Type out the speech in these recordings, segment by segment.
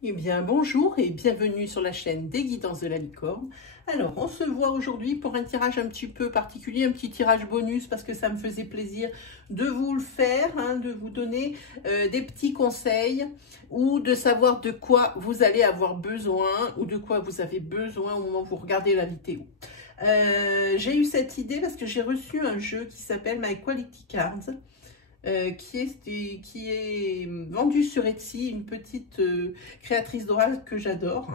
Eh bien, bonjour et bienvenue sur la chaîne des Guidances de la Licorne. Alors, on se voit aujourd'hui pour un tirage un petit peu particulier, un petit tirage bonus parce que ça me faisait plaisir de vous le faire, de vous donner des petits conseils ou de savoir de quoi vous allez avoir besoin ou de quoi vous avez besoin au moment où vous regardez la vidéo. J'ai eu cette idée parce que j'ai reçu un jeu qui s'appelle My Quality Cards. Qui est vendu sur Etsy, une petite créatrice d'orage que j'adore.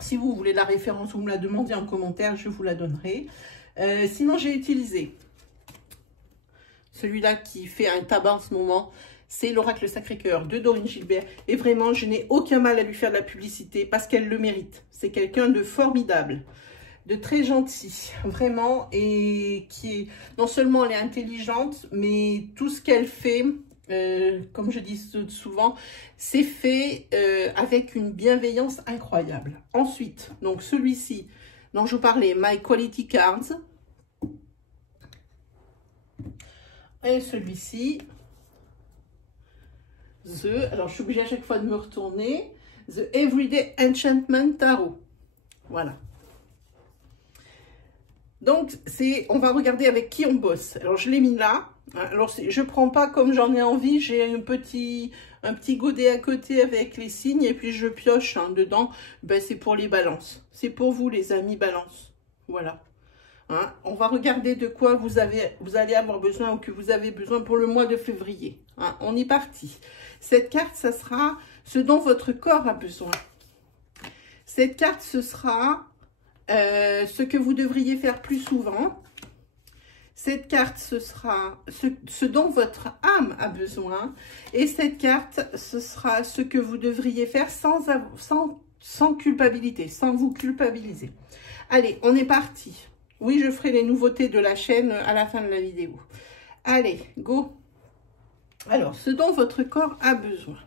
Si vous voulez la référence, vous me la demandez en commentaire, je vous la donnerai. Sinon, j'ai utilisé celui-là qui fait un tabac en ce moment. C'est l'Oracle Sacré-Cœur de Dorine Gilbert. Et vraiment, je n'ai aucun mal à lui faire de la publicité parce qu'elle le mérite. C'est quelqu'un de formidable, de très gentil, vraiment, et qui est, non seulement elle est intelligente, mais tout ce qu'elle fait, comme je dis souvent, c'est fait avec une bienveillance incroyable. Ensuite, donc celui-ci dont je vous parlais, My Quality Cards, et celui-ci, alors je suis obligée à chaque fois de me retourner, The Everyday Enchantment Tarot, voilà. Donc, on va regarder avec qui on bosse. Alors, je l'ai mis là. Alors, je ne prends pas comme j'en ai envie. J'ai un petit godet à côté avec les signes. Et puis, je pioche dedans. Ben, c'est pour les balances. C'est pour vous, les amis balance. Voilà. On va regarder de quoi vous allez avoir besoin ou que vous avez besoin pour le mois de février. On est parti. Cette carte, ça sera ce dont votre corps a besoin. Cette carte, ce sera... ce que vous devriez faire plus souvent. Cette carte, ce sera ce dont votre âme a besoin. Et cette carte, ce sera ce que vous devriez faire sans culpabilité, sans vous culpabiliser. Allez, on est parti. Oui, je ferai les nouveautés de la chaîne à la fin de la vidéo. Allez, go. Alors, ce dont votre corps a besoin.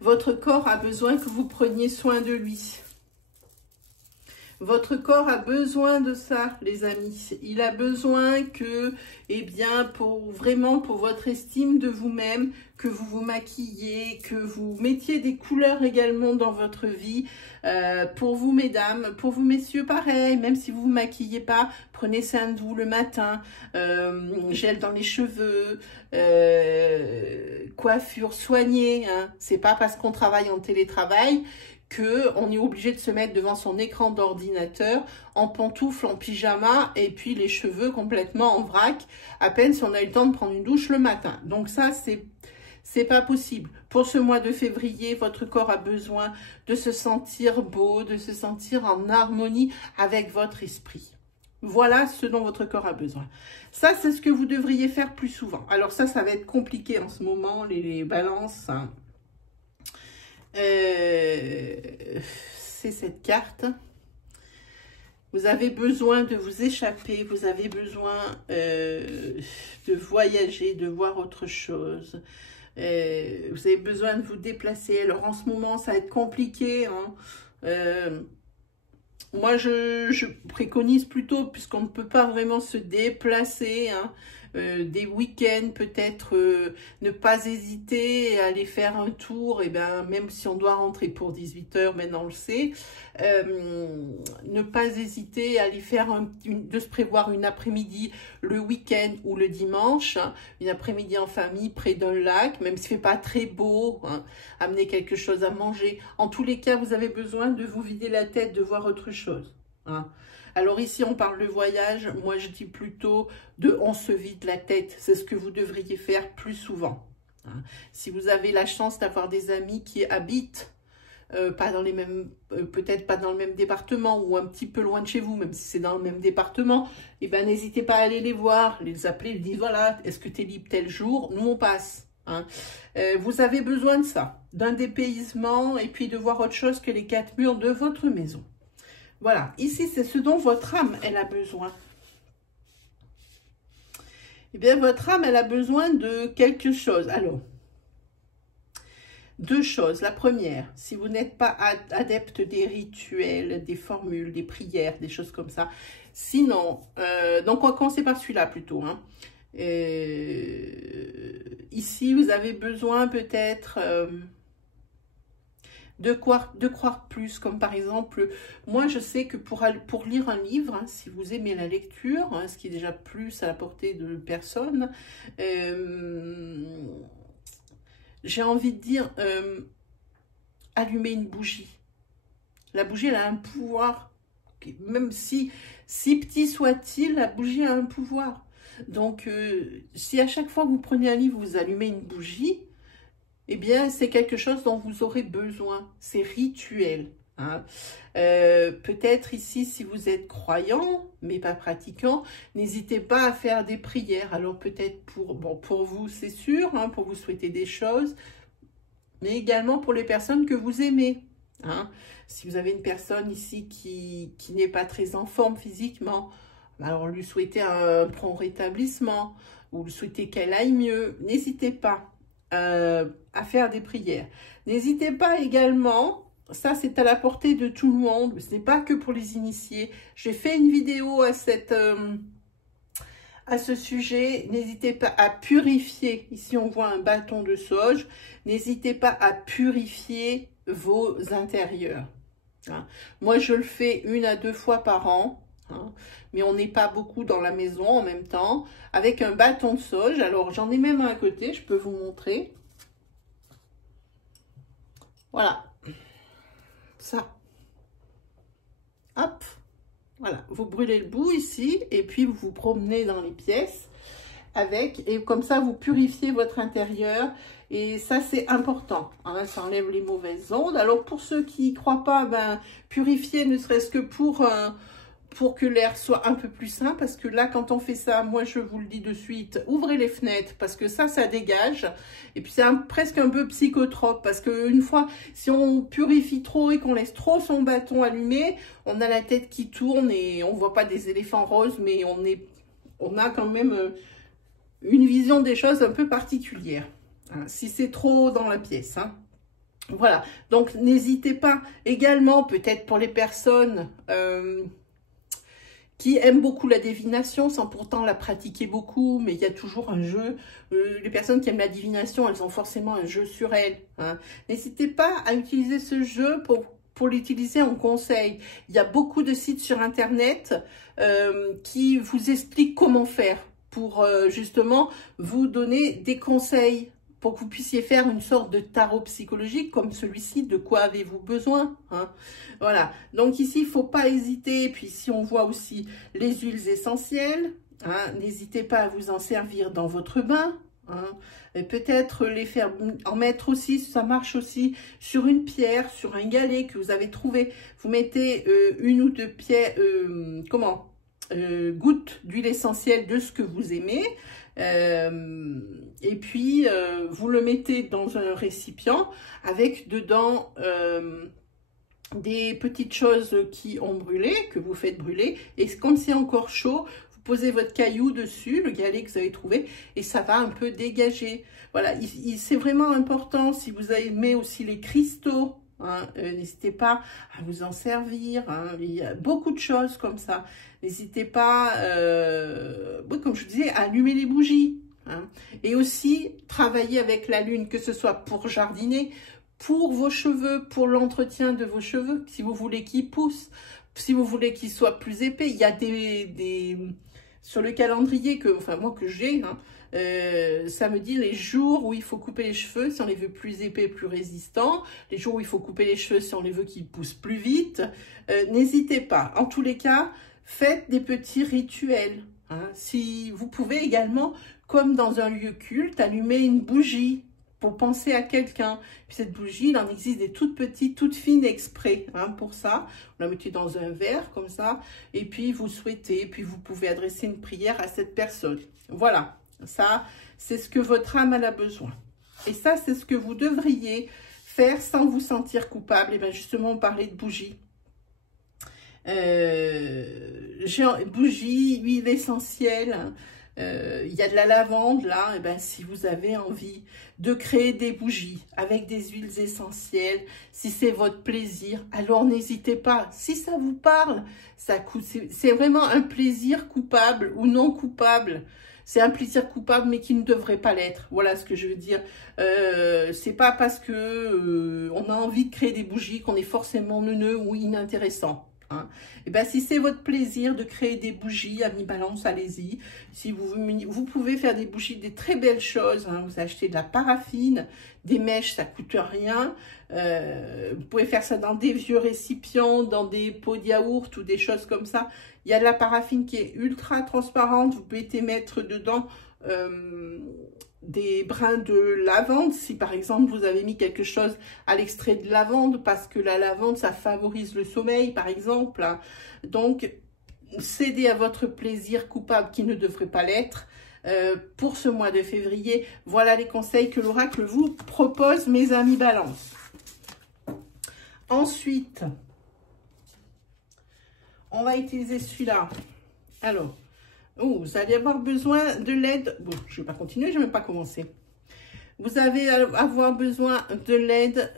Votre corps a besoin que vous preniez soin de lui. Votre corps a besoin de ça, les amis. Il a besoin que, eh bien, vraiment pour votre estime de vous-même, que vous vous maquilliez, que vous mettiez des couleurs également dans votre vie. Pour vous, mesdames, pour vous, messieurs, pareil. Même si vous vous maquillez pas, prenez soin de vous le matin. Gel dans les cheveux, coiffure soignée. C'est pas parce qu'on travaille en télétravail qu'on est obligé de se mettre devant son écran d'ordinateur en pantoufles, en pyjama et puis les cheveux complètement en vrac, à peine si on a eu le temps de prendre une douche le matin. Donc ça, c'est pas possible. Pour ce mois de février, votre corps a besoin de se sentir beau, de se sentir en harmonie avec votre esprit. Voilà ce dont votre corps a besoin. Ça, c'est ce que vous devriez faire plus souvent. Alors ça va être compliqué en ce moment, les balances. C'est cette carte. Vous avez besoin de vous échapper, vous avez besoin de voyager, de voir autre chose. Vous avez besoin de vous déplacer. Alors en ce moment, ça va être compliqué. Moi, je préconise plutôt, puisqu'on ne peut pas vraiment se déplacer, des week-ends, peut-être ne pas hésiter à aller faire un tour, et ben, même si on doit rentrer pour 18 h, maintenant on le sait, ne pas hésiter à aller faire de se prévoir une après-midi le week-end ou le dimanche, une après-midi en famille près d'un lac, même s'il ne fait pas très beau, amener quelque chose à manger. En tous les cas, vous avez besoin de vous vider la tête, de voir autre chose. Alors ici, on parle de voyage. Moi, je dis plutôt on se vide la tête. C'est ce que vous devriez faire plus souvent. Si vous avez la chance d'avoir des amis qui habitent pas dans les mêmes, peut-être pas dans le même département ou un petit peu loin de chez vous, même si c'est dans le même département, et ben n'hésitez pas à aller les voir, les appeler, lui dire voilà, est-ce que tu es libre tel jour? Nous on passe. Vous avez besoin de ça, d'un dépaysement et puis de voir autre chose que les 4 murs de votre maison. Voilà, ici c'est ce dont votre âme elle a besoin. Eh bien votre âme elle a besoin de quelque chose. Alors, deux choses. La première, si vous n'êtes pas adepte des rituels, des formules, des prières, des choses comme ça. Sinon, donc on va commencer par celui-là plutôt. Ici, vous avez besoin peut-être de croire plus, comme par exemple, moi je sais que pour lire un livre, hein, si vous aimez la lecture, hein, ce qui est déjà plus à la portée de personne, j'ai envie de dire, allumer une bougie. La bougie, elle a un pouvoir, même si petit soit-il, la bougie a un pouvoir. Donc, si à chaque fois que vous prenez un livre, vous allumez une bougie, eh bien, c'est quelque chose dont vous aurez besoin. C'est rituel. Hein. Peut-être ici, si vous êtes croyant, mais pas pratiquant, n'hésitez pas à faire des prières. Alors, peut-être pour vous, c'est sûr, hein, pour vous souhaiter des choses, mais également pour les personnes que vous aimez. Hein. Si vous avez une personne ici qui n'est pas très en forme physiquement, alors lui souhaitez un prompt rétablissement, ou lui souhaitez qu'elle aille mieux, n'hésitez pas à faire des prières. N'hésitez pas également, ça c'est à la portée de tout le monde, ce n'est pas que pour les initiés. J'ai fait une vidéo à ce sujet, n'hésitez pas à purifier, ici on voit un bâton de sauge, n'hésitez pas à purifier vos intérieurs. Hein. Moi je le fais 1 à 2 fois par an. Hein, mais on n'est pas beaucoup dans la maison en même temps, avec un bâton de sauge. Alors, j'en ai même un à côté, je peux vous montrer. Voilà. Ça. Hop. Voilà. Vous brûlez le bout ici, et puis vous vous promenez dans les pièces avec, et comme ça, vous purifiez votre intérieur. Et ça, c'est important. Hein, ça enlève les mauvaises ondes. Alors, pour ceux qui n'y croient pas, ben, purifier ne serait-ce que pour que l'air soit un peu plus sain, parce que là, quand on fait ça, moi, je vous le dis de suite, ouvrez les fenêtres, parce que ça dégage, et puis c'est presque un peu psychotrope, parce qu'une fois, si on purifie trop et qu'on laisse trop son bâton allumé, on a la tête qui tourne, et on voit pas des éléphants roses, mais on a quand même une vision des choses un peu particulière, hein, si c'est trop dans la pièce, hein. Voilà, donc n'hésitez pas, également, peut-être pour les personnes qui aiment beaucoup la divination sans pourtant la pratiquer beaucoup, mais il y a toujours un jeu. Les personnes qui aiment la divination, elles ont forcément un jeu sur elles. Hein. N'hésitez pas à utiliser ce jeu pour l'utiliser en conseil. Il y a beaucoup de sites sur Internet qui vous expliquent comment faire pour justement vous donner des conseils, pour que vous puissiez faire une sorte de tarot psychologique comme celui-ci, de quoi avez-vous besoin, hein? Voilà, donc ici, il ne faut pas hésiter. Puis si on voit aussi les huiles essentielles, hein, n'hésitez pas à vous en servir dans votre bain, hein, peut-être les faire en mettre aussi, ça marche aussi sur une pierre, sur un galet que vous avez trouvé. Vous mettez 1 ou 2 pierres, gouttes d'huile essentielle de ce que vous aimez. Et puis vous le mettez dans un récipient avec dedans des petites choses qui ont brûlé, que vous faites brûler, et quand c'est encore chaud, vous posez votre caillou dessus, le galet que vous avez trouvé, et ça va un peu dégager. Voilà, c'est vraiment important. Si vous aimez aussi les cristaux, hein, n'hésitez pas à vous en servir, hein, il y a beaucoup de choses comme ça. N'hésitez pas, comme je vous disais, à allumer les bougies. Hein. Et aussi, travailler avec la lune, que ce soit pour jardiner, pour vos cheveux, pour l'entretien de vos cheveux, si vous voulez qu'ils poussent, si vous voulez qu'ils soient plus épais. Il y a sur le calendrier que j'ai, hein, ça me dit les jours où il faut couper les cheveux si on les veut plus épais, plus résistants, les jours où il faut couper les cheveux si on les veut qu'ils poussent plus vite. N'hésitez pas. En tous les cas, faites des petits rituels. Hein. Si vous pouvez également, comme dans un lieu culte, allumer une bougie pour penser à quelqu'un. Puis cette bougie, il en existe des toutes petites, toutes fines exprès, hein, pour ça. Vous la mettez dans un verre comme ça, et puis vous souhaitez, puis vous pouvez adresser une prière à cette personne. Voilà, ça, c'est ce que votre âme a besoin. Et ça, c'est ce que vous devriez faire sans vous sentir coupable. Et bien justement, on parlait de bougie. Bougie, huile essentielle. Il y a de la lavande là, et ben, si vous avez envie de créer des bougies avec des huiles essentielles, si c'est votre plaisir, alors n'hésitez pas. Si ça vous parle, ça coûte, c'est vraiment un plaisir coupable ou non coupable. c'est un plaisir coupable, mais qui ne devrait pas l'être. Voilà ce que je veux dire. C'est pas parce que on a envie de créer des bougies qu'on est forcément neuneux ou inintéressant. Hein. Et ben, si c'est votre plaisir de créer des bougies, amis balance, allez-y. Si vous pouvez faire des bougies, des très belles choses. Hein. Vous achetez de la paraffine, des mèches, ça coûte rien. Vous pouvez faire ça dans des vieux récipients, dans des pots de yaourt ou des choses comme ça. Il y a de la paraffine qui est ultra transparente. Vous pouvez mettre dedans des brins de lavande, si par exemple vous avez mis quelque chose à l'extrait de lavande, parce que la lavande, ça favorise le sommeil, par exemple. Hein. Donc, cédez à votre plaisir coupable qui ne devrait pas l'être. Pour ce mois de février, voilà les conseils que l'oracle vous propose, mes amis balance. Ensuite, on va utiliser celui-là. Alors, vous allez avoir besoin de l'aide. Bon, je ne vais pas continuer, je ne vais même pas commencer. Vous allez avoir besoin de l'aide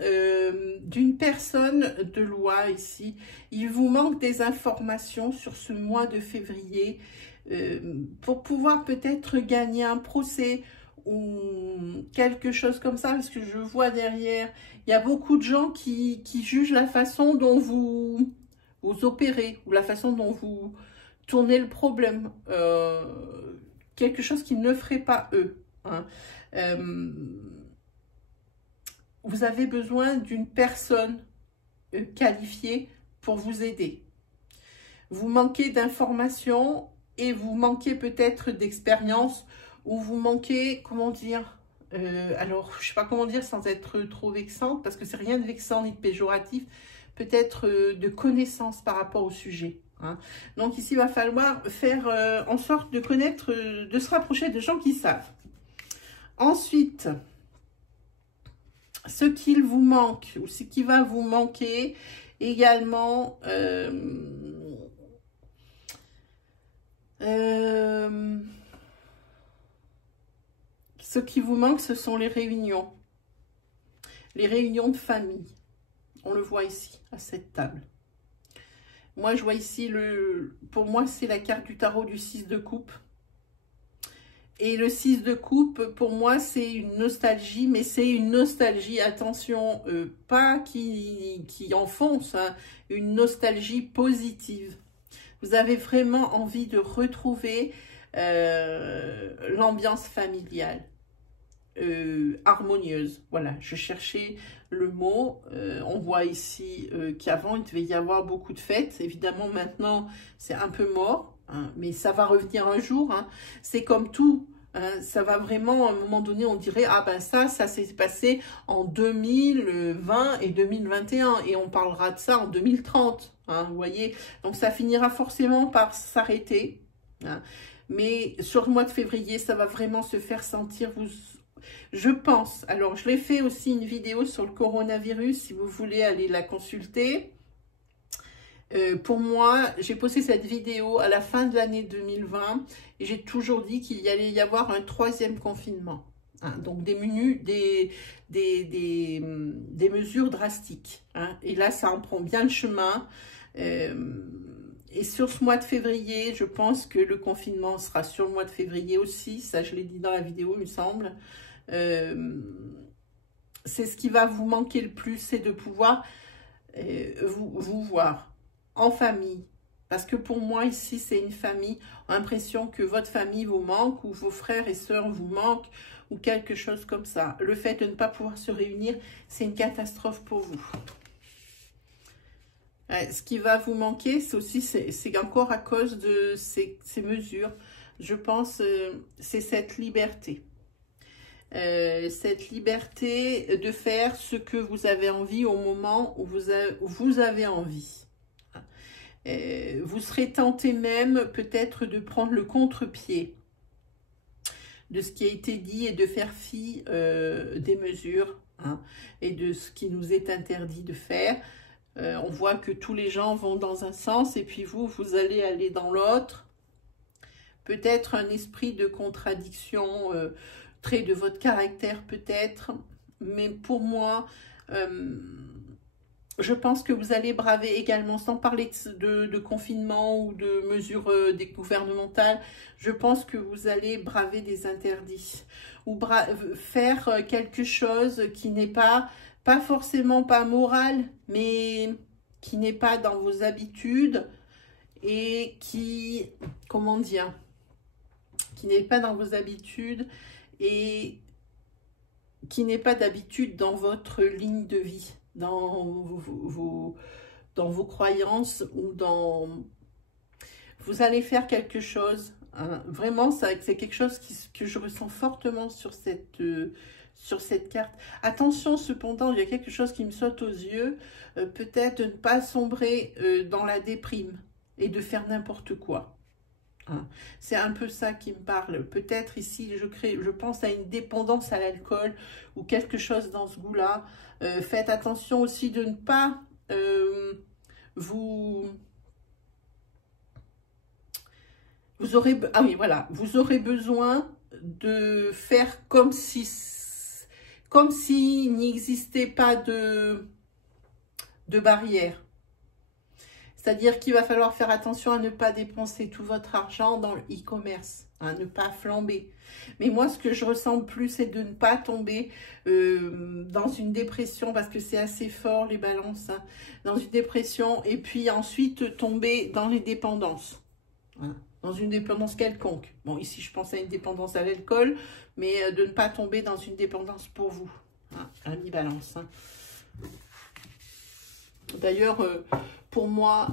d'une personne de loi ici. Il vous manque des informations sur ce mois de février pour pouvoir peut-être gagner un procès ou quelque chose comme ça, parce que je vois derrière, il y a beaucoup de gens qui jugent la façon dont vous opérez ou la façon dont vous tournez le problème. Quelque chose qu'ils ne feraient pas eux. Hein. Vous avez besoin d'une personne qualifiée pour vous aider. Vous manquez d'informations et vous manquez peut-être d'expérience ou vous manquez, comment dire, alors je ne sais pas comment dire sans être trop vexante, parce que c'est rien de vexant ni de péjoratif, peut-être de connaissance par rapport au sujet. Hein. Donc ici, il va falloir faire en sorte de connaître, de se rapprocher de gens qui savent. Ensuite, ce qu'il vous manque ou ce qui va vous manquer également, ce qui vous manque, ce sont les réunions de famille. On le voit ici, à cette table. Moi, je vois ici, pour moi, c'est la carte du tarot du 6 de coupe. Et le 6 de coupe, pour moi, c'est une nostalgie, mais c'est une nostalgie, attention, pas qui enfonce, hein, une nostalgie positive. Vous avez vraiment envie de retrouver l'ambiance familiale, harmonieuse. Voilà, je cherchais le mot. On voit ici qu'avant, il devait y avoir beaucoup de fêtes. Évidemment, maintenant, c'est un peu mort, hein, mais ça va revenir un jour. Hein. C'est comme tout. Hein, ça va vraiment, à un moment donné, on dirait, ah ben ça s'est passé en 2020 et 2021. Et on parlera de ça en 2030. Hein, vous voyez, donc ça finira forcément par s'arrêter. Hein. Mais sur le mois de février, ça va vraiment se faire sentir. Je pense, alors je l'ai fait aussi une vidéo sur le coronavirus, si vous voulez aller la consulter. Pour moi, j'ai posté cette vidéo à la fin de l'année 2020 et j'ai toujours dit qu'il y allait y avoir un 3e confinement. Hein, donc des mesures drastiques. Hein, et là, ça en prend bien le chemin. Et sur ce mois de février, je pense que le confinement sera sur le mois de février aussi. Ça, je l'ai dit dans la vidéo, il me semble. C'est ce qui va vous manquer le plus, c'est de pouvoir vous voir en famille. Parce que pour moi, ici, c'est une famille. L'impression que votre famille vous manque ou vos frères et sœurs vous manquent ou quelque chose comme ça. Le fait de ne pas pouvoir se réunir, c'est une catastrophe pour vous. Ce qui va vous manquer, c'est aussi, c'est encore à cause de ces mesures. Je pense c'est cette liberté. Cette liberté de faire ce que vous avez envie au moment où vous avez envie. Vous serez tenté même peut-être de prendre le contre-pied de ce qui a été dit et de faire fi des mesures hein, et de ce qui nous est interdit de faire. On voit que tous les gens vont dans un sens et puis vous allez aller dans l'autre. Peut-être un esprit de contradiction, trait de votre caractère peut-être, mais pour moi, je pense que vous allez braver également, sans parler de confinement ou de mesures gouvernementales, je pense que vous allez braver des interdits ou faire quelque chose qui n'est pas forcément pas moral, mais qui n'est pas dans vos habitudes et qui, comment dire, qui n'est pas dans vos habitudes et qui n'est pas d'habitude dans votre ligne de vie, dans vos croyances ou dans... Vous allez faire quelque chose, hein, vraiment, c'est quelque chose que je ressens fortement sur cette carte. Attention cependant, il y a quelque chose qui me saute aux yeux, peut-être de ne pas sombrer dans la déprime et de faire n'importe quoi. Hein. C'est un peu ça qui me parle. Peut-être ici, je pense à une dépendance à l'alcool ou quelque chose dans ce goût-là. Faites attention aussi de ne pas vous aurez, ah oui, voilà, vous aurez besoin de faire comme s'il n'existait pas de barrière. C'est-à-dire qu'il va falloir faire attention à ne pas dépenser tout votre argent dans le e-commerce, à ne pas flamber. Mais moi, ce que je ressens plus, c'est de ne pas tomber dans une dépression, parce que c'est assez fort, les balances, hein, dans une dépression, et puis ensuite tomber dans les dépendances, hein, dans une dépendance quelconque. Bon, ici, je pense à une dépendance à l'alcool, mais de ne pas tomber dans une dépendance pour vous, hein, ami balance. Hein. D'ailleurs, pour moi,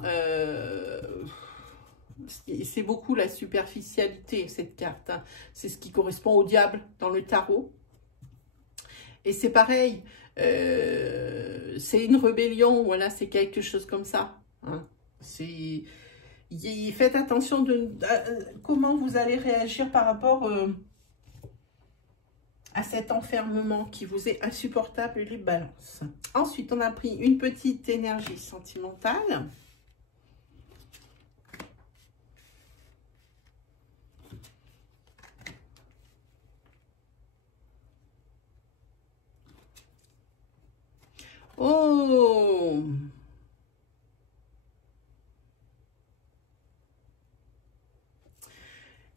c'est beaucoup la superficialité, cette carte. Hein. C'est ce qui correspond au diable dans le tarot. Et c'est pareil, c'est une rébellion, voilà, c'est quelque chose comme ça. Hein. Faites attention à comment vous allez réagir par rapport à cet enfermement qui vous est insupportable, les balances. Ensuite, on a pris une petite énergie sentimentale. Oh!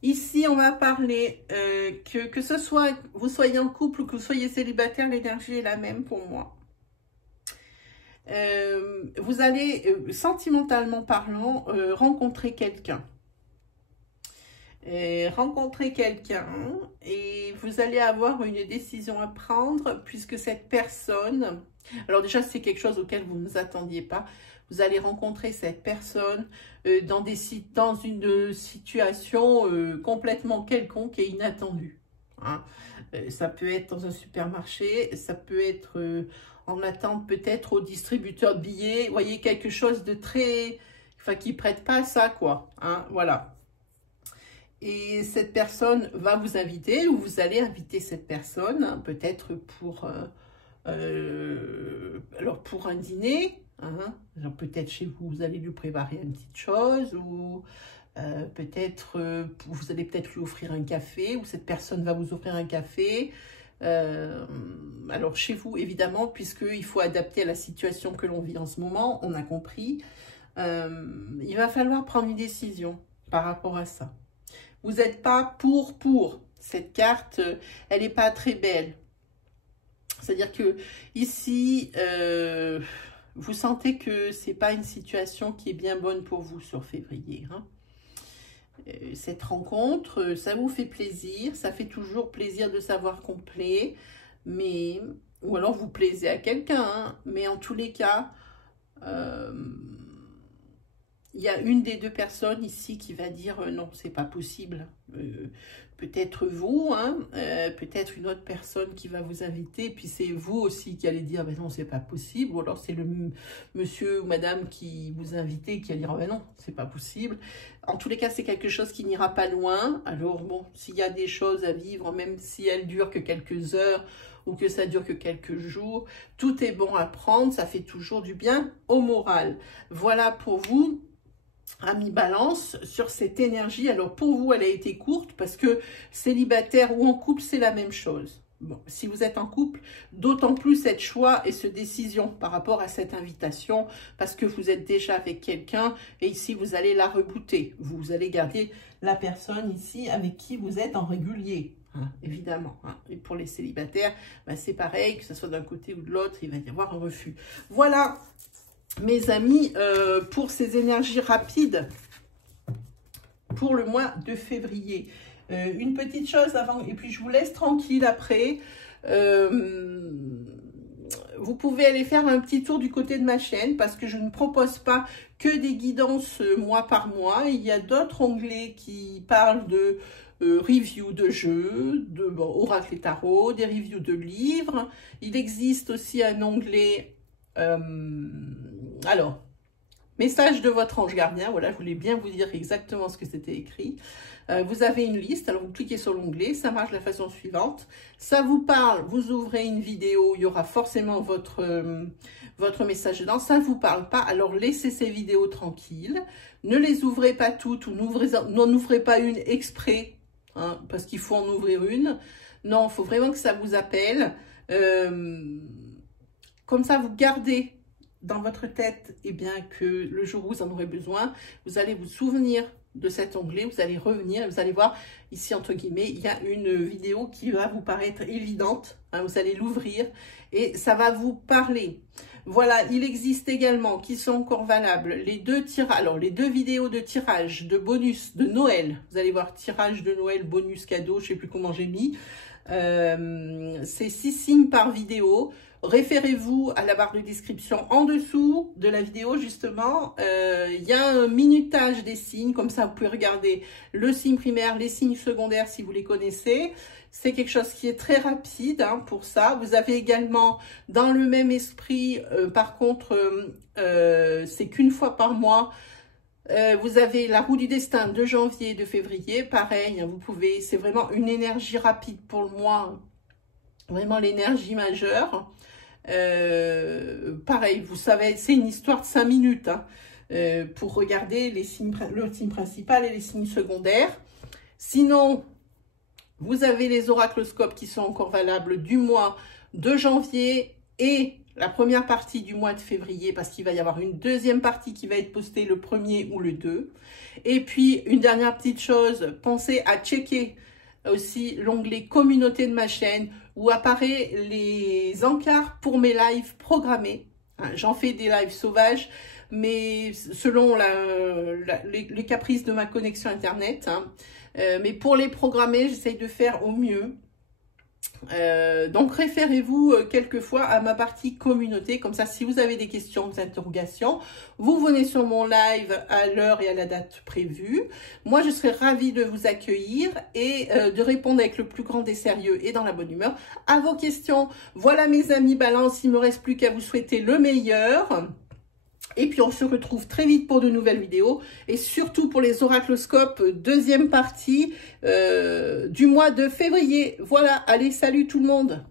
Ici, on va parler que ce soit vous soyez en couple ou que vous soyez célibataire, l'énergie est la même pour moi. Vous allez, sentimentalement parlant, rencontrer quelqu'un. Et vous allez avoir une décision à prendre puisque cette personne... Alors déjà, c'est quelque chose auquel vous ne vous attendiez pas. Vous allez rencontrer cette personne dans une situation complètement quelconque et inattendue. Hein. Ça peut être dans un supermarché, ça peut être en attente peut-être au distributeur de billets. Vous voyez, quelque chose de très... Enfin, qui ne prête pas à ça, quoi. Hein, voilà. Et cette personne va vous inviter ou vous allez inviter cette personne, hein, peut-être pour... alors pour un dîner, hein, peut-être chez vous, vous allez lui préparer une petite chose ou peut-être vous allez peut-être lui offrir un café ou cette personne va vous offrir un café. Alors chez vous évidemment, puisqu'il faut adapter à la situation que l'on vit en ce moment, on a compris. Il va falloir prendre une décision par rapport à ça. Vous n'êtes pas pour. Cette carte, elle n'est pas très belle. C'est-à-dire que ici, vous sentez que c'est pas une situation qui est bien bonne pour vous sur février. Hein. Cette rencontre, ça vous fait plaisir. Ça fait toujours plaisir de savoir qu'on plaît. Mais, ou alors vous plaisez à quelqu'un. Hein, mais en tous les cas, il y a une des deux personnes ici qui va dire non, c'est pas possible. Peut-être vous, hein, peut-être une autre personne qui va vous inviter, puis c'est vous aussi qui allez dire ben non, c'est pas possible, ou alors c'est le monsieur ou madame qui vous a invité qui va dire ben non, c'est pas possible. En tous les cas, c'est quelque chose qui n'ira pas loin. Alors bon, s'il y a des choses à vivre, même si elles durent que quelques heures ou que ça dure que quelques jours, tout est bon à prendre, ça fait toujours du bien au moral. Voilà pour vous. Ami balance sur cette énergie. Alors pour vous elle a été courte parce que célibataire ou en couple c'est la même chose, Bon, si vous êtes en couple, d'autant plus cette choix et cette décision par rapport à cette invitation, parce que vous êtes déjà avec quelqu'un et ici vous allez la rebooter. Vous allez garder la personne ici avec qui vous êtes en régulier, hein, évidemment. Hein. Et pour les célibataires, ben c'est pareil, que ce soit d'un côté ou de l'autre, il va y avoir un refus. Voilà, mes amis, pour ces énergies rapides pour le mois de février. Une petite chose avant, et puis je vous laisse tranquille après. Vous pouvez aller faire un petit tour du côté de ma chaîne parce que je ne propose pas que des guidances mois par mois. Il y a d'autres onglets qui parlent de review de jeux, de oracle et tarot, des reviews de livres. Il existe aussi un onglet, alors, message de votre ange gardien. Voilà, je voulais bien vous dire exactement ce que c'était écrit. Vous avez une liste, alors vous cliquez sur l'onglet, ça marche de la façon suivante. Ça vous parle, vous ouvrez une vidéo, il y aura forcément votre message dedans. Ça ne vous parle pas, alors laissez ces vidéos tranquilles. Ne les ouvrez pas toutes ou n'en ouvrez pas une exprès, hein, parce qu'il faut en ouvrir une. Non, il faut vraiment que ça vous appelle. Comme ça, vous gardez dans votre tête, eh bien, que le jour où vous en aurez besoin, vous allez vous souvenir de cet onglet, vous allez revenir et vous allez voir ici, entre guillemets, il y a une vidéo qui va vous paraître évidente, hein, vous allez l'ouvrir et ça va vous parler. Voilà, il existe également, qui sont encore valables, les deux tirages, alors les deux vidéos de tirage, de bonus, de Noël. Vous allez voir, tirage de Noël, bonus cadeau, je ne sais plus comment j'ai mis. C'est 6 signes par vidéo. Référez-vous à la barre de description en dessous de la vidéo, justement. Il y a un minutage des signes, comme ça vous pouvez regarder le signe primaire, les signes secondaires si vous les connaissez. C'est quelque chose qui est très rapide, hein, pour ça. Vous avez également, dans le même esprit, par contre, c'est qu'une fois par mois, vous avez la roue du destin de janvier et de février. Pareil, hein, vous pouvez, c'est vraiment une énergie rapide pour le mois, vraiment l'énergie majeure. Pareil, vous savez, c'est une histoire de 5 minutes, hein, pour regarder les signes, le signe principal et les signes secondaires. Sinon, vous avez les oracloscopes qui sont encore valables du mois de janvier et la première partie du mois de février, parce qu'il va y avoir une deuxième partie qui va être postée le 1er ou le 2. Et puis, une dernière petite chose, pensez à checker aussi l'onglet communauté de ma chaîne où apparaît les encarts pour mes lives programmés. Hein, j'en fais des lives sauvages, mais selon les caprices de ma connexion internet. Hein. Mais pour les programmer, j'essaye de faire au mieux. Donc référez-vous quelquefois à ma partie communauté, comme ça si vous avez des questions, des interrogations, vous venez sur mon live à l'heure et à la date prévue. Moi je serai ravie de vous accueillir et de répondre avec le plus grand des sérieux et dans la bonne humeur à vos questions. Voilà mes amis Balance, il ne me reste plus qu'à vous souhaiter le meilleur. Et puis on se retrouve très vite pour de nouvelles vidéos et surtout pour les oracloscopes, deuxième partie du mois de février. Voilà, allez, salut tout le monde!